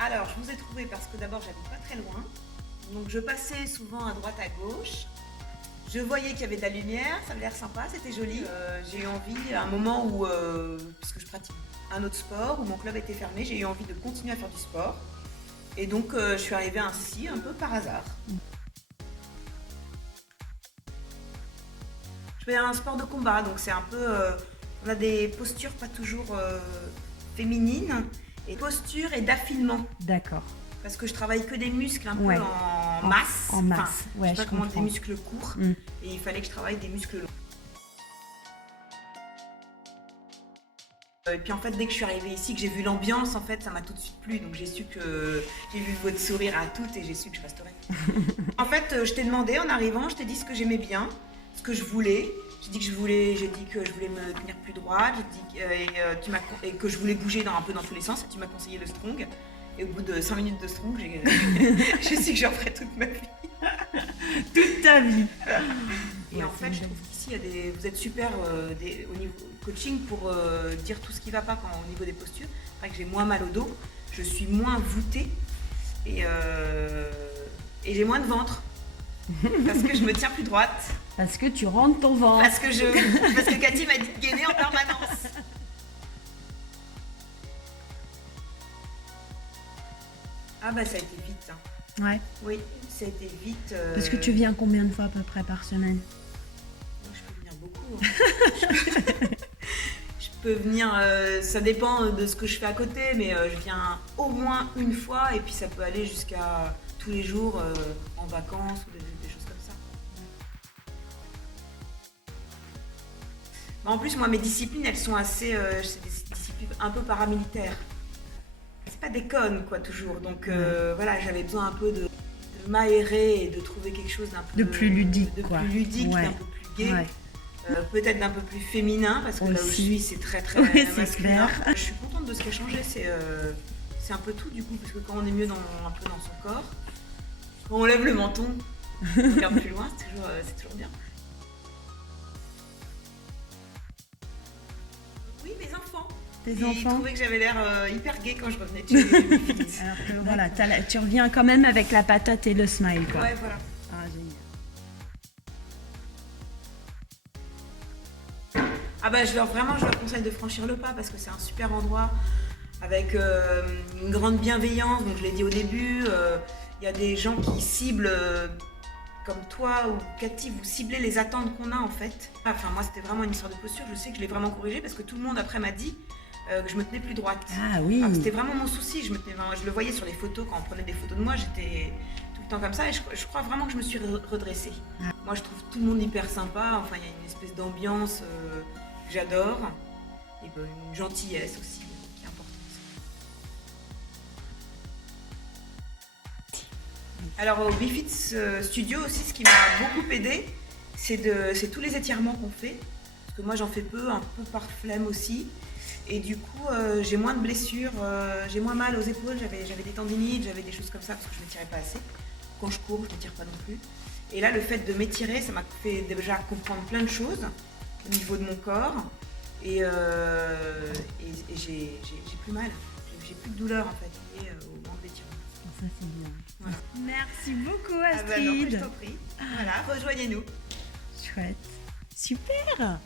Alors, je vous ai trouvé parce que d'abord, j'habite pas très loin. Donc, je passais souvent à droite, à gauche. Je voyais qu'il y avait de la lumière, ça avait l'air sympa, c'était joli. J'ai eu envie, à un moment où, parce que je pratique un autre sport, où mon club était fermé, j'ai eu envie de continuer à faire du sport. Et donc, je suis arrivée ainsi, un peu par hasard. Je fais un sport de combat, donc c'est un peu... on a des postures pas toujours féminines, et posture et d'affilement. D'accord. Parce que je travaille que des muscles un peu Ouais. en masse. En masse, Enfin, ouais, je sais je pas comment, comprends. des muscles courts. Mm. Et il fallait que je travaille des muscles longs. Et puis en fait, dès que je suis arrivée ici, que j'ai vu l'ambiance, en fait, ça m'a tout de suite plu. Donc j'ai su que j'ai vu votre sourire à toutes et j'ai su que je resterais. En fait, je t'ai demandé en arrivant, je t'ai dit ce que j'aimais bien, ce que je voulais. J'ai dit que je voulais me tenir plus droite, j'ai dit et que je voulais bouger un peu dans tous les sens. Et tu m'as conseillé le strong. Et au bout de 5 minutes de strong, j'ai su que j'en ferais toute ma vie. Toute ta vie. Et Ouais, en fait, je trouve qu'ici, vous êtes super au niveau coaching pour dire tout ce qui ne va pas au niveau des postures. C'est vrai que j'ai moins mal au dos, je suis moins voûtée et j'ai moins de ventre. Parce que je me tiens plus droite. Parce que tu rentres ton ventre. Parce que Cathy m'a dit de gainer en permanence. Ah bah ça a été vite. Hein. Ouais. Oui, ça a été vite. Parce que tu viens combien de fois à peu près par semaine? Je peux venir beaucoup. Hein. Je peux venir, ça dépend de ce que je fais à côté, mais je viens au moins une fois et puis ça peut aller jusqu'à tous les jours en vacances ou des choses comme ça. En plus, moi, mes disciplines, elles sont assez, c'est des disciplines un peu paramilitaires. C'est pas des connes, quoi, toujours. Donc voilà, j'avais besoin un peu de m'aérer et de trouver quelque chose d'un peu de plus ludique, de quoi. plus ludique, Ouais. d'un peu plus gai. Ouais. Peut-être d'un peu plus féminin, parce que là où je Aussi. suis, c'est très très Oui, c'est masculin. clair. Je suis contente de ce qui a changé, c'est un peu tout du coup, parce que quand on est mieux un peu dans son corps, quand on lève le menton, on regarde plus loin, c'est toujours bien. Oui, mes enfants. Tes Ils enfants. trouvaient que j'avais l'air hyper gay quand je revenais de chez Bifit. Alors que voilà, tu reviens quand même avec la patate et le smile, quoi. Ouais, voilà. Ah, génial. Ah bah je leur conseille de franchir le pas parce que c'est un super endroit avec une grande bienveillance, donc je l'ai dit au début, il y a des gens qui ciblent comme toi ou Cathy, vous ciblez les attentes qu'on a en fait. Enfin moi c'était vraiment une histoire de posture, je sais que je l'ai vraiment corrigé parce que tout le monde après m'a dit que je me tenais plus droite. Ah oui. C'était vraiment mon souci, je le voyais sur les photos, quand on prenait des photos de moi, j'étais tout le temps comme ça et je crois vraiment que je me suis redressée. Moi je trouve tout le monde hyper sympa, enfin il y a une espèce d'ambiance que j'adore et une gentillesse aussi qui est importante. Alors au Bifit Studio aussi, ce qui m'a beaucoup aidé, c'est tous les étirements qu'on fait, parce que moi j'en fais peu, un peu par flemme aussi. Et du coup, j'ai moins de blessures, j'ai moins mal aux épaules, j'avais des tendinites, j'avais des choses comme ça parce que je ne m'étirais pas assez. Quand je cours, je ne m'étire pas non plus. Et là, le fait de m'étirer, ça m'a fait déjà comprendre plein de choses au niveau de mon corps. Et j'ai plus mal, j'ai plus de douleur en fait liée au manque d'étirement. Ça, c'est bien. Voilà. Merci beaucoup, Astrid. Ah bah non, je t'en prie. Voilà, rejoignez-nous. Chouette. Super.